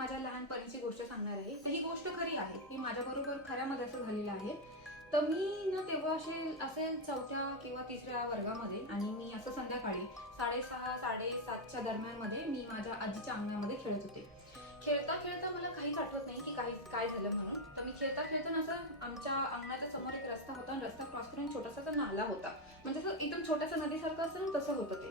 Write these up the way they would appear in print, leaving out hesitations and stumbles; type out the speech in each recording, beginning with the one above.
माझ्या लहानपणीची गोष्ट सांगणार आहे. तर ही गोष्ट खरी आहे, ही माझ्याबरोबर खऱ्यामध्ये असं झालेलं आहे. तर मी ना तेव्हा असेल 4थ्या किंवा 3ऱ्या वर्गामध्ये, आणि मी असं संध्याकाळी 6:30-7:30च्या दरम्यानमध्ये मी माझ्या आजीच्या अंगणामध्ये खेळत होते. खेळता खेळता मला काहीच आठवत नाही की काय झालं म्हणून. तर मी खेळता खेळता असं आमच्या अंगणाच्या समोर एक रस्ता होता, आणि रस्ता क्रॉस करून छोटासा नाला होता, म्हणजे असं एकदम छोटासा नदीसारखं असतं ना, तसं होतं ते.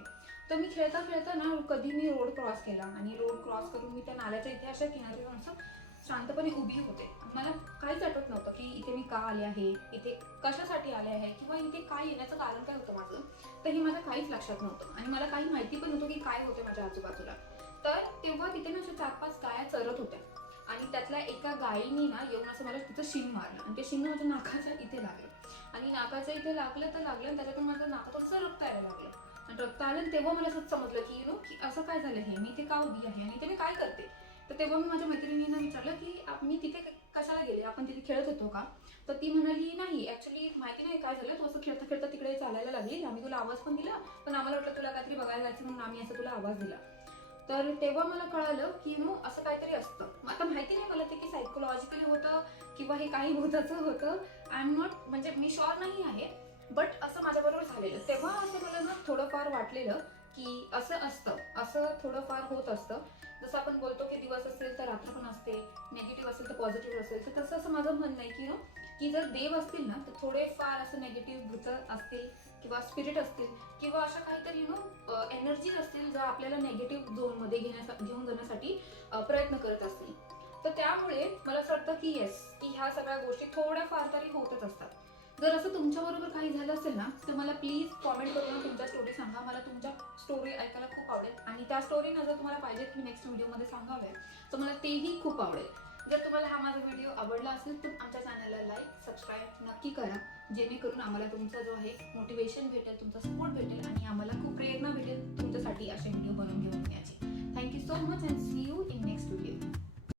तर मी खेळता खेळता ना कधी मी रोड क्रॉस केला, आणि रोड क्रॉस करून मी त्या नाल्याच्या इथे अशा किनारी जाऊन असं शांतपणे उभी होते. मला काहीच आठवत नव्हतं की इथे मी का आले आहे, इथे कशासाठी आले आहे, किंवा इथे काय येण्याचं कारण काय होतं माझं. तर हे माझ्या काहीच लक्षात नव्हतं, आणि मला काही माहिती पण नव्हतं की काय होते माझ्या आजूबाजूला. तर तेव्हा तिथे ना अशा 4-5 गाया चरत होत्या, आणि त्यातल्या एका गायीनी ना येऊन असं मला तिथं शिंग मारलं, आणि ते शिंग माझ्या नाकाच्या इथे लागलं, आणि नाकाच्या इथे लागलं तर लागलं, आणि त्याच्यातून माझं नाकातून असं रक्त यायला लागलं. आणि रक्त आलं, तेव्हा मला असंच समजलं की की असं काय झालं, हे मी इथे का उभी आहे आणि इथे मी काय करते. तर तेव्हा मी माझ्या मैत्रिणींना विचारलं की मी तिथे कशाला गेले, आपण तिथे खेळत होतो का. तर ती म्हणाली नाही, ऍक्च्युली माहिती नाही काय झालं, तू असं खेळता खेळता तिकडे चालायला लागली, आम्ही तुला आवाज पण दिला, पण आम्हाला वाटलं तुला काहीतरी बघायला जायचं म्हणून आम्ही असं तुला आवाज दिला. तर तेव्हा मला कळालं की असं काहीतरी असतं. आता माहिती नाही मला ते की सायकोलॉजिकली होतं किंवा हे काही भूताचं होतं. आय एम नॉट, म्हणजे मी शुअर नाही आहे, बट असं माझ्याबरोबर झालेलं. तेव्हा असं मला ना थोडंफार वाटलेलं की असं असतं, असं थोडंफार होत असतं. जसं आपण बोलतो की दिवस असेल तर रात्र पण असते, नेगेटिव्ह असेल तर पॉझिटिव्ह असेल, तर तसं असं माझं म्हणणं आहे की जर देव असतील ना तर थोडेफार असं नेगेटिव्ह भूत असतील, किंवा स्पिरिट असतील, किंवा अशा काहीतरी एनर्जीज असतील ज्या आपल्याला नेगेटिव्ह झोनमध्ये घेऊन जाण्यासाठी प्रयत्न करत असतील. तर त्यामुळे मला असं वाटतं की येस, की ह्या सगळ्या गोष्टी थोड्याफार तरी होतच असतात. जर असं तुमच्याबरोबर काही झालं असेल ना, तर मला प्लीज कॉमेंट करून तुमच्या स्टोरी सांगा. मला तुमच्या स्टोरी ऐकायला खूप आवडेल, आणि त्या स्टोरीना जर तुम्हाला पाहिजे की नेक्स्ट व्हिडिओमध्ये सांगावे, तर मला तेही खूप आवडेल. जर तुम्हाला हा माझा व्हिडिओ आवडला असेल तर आमच्या चॅनलला लाईक, सबस्क्राईब नक्की करा, जेणेकरून आम्हाला तुमचा जो आहे मोटिवेशन भेटेल, तुमचा सपोर्ट भेटेल, आणि आम्हाला खूप प्रेरणा भेटेल तुमच्यासाठी असे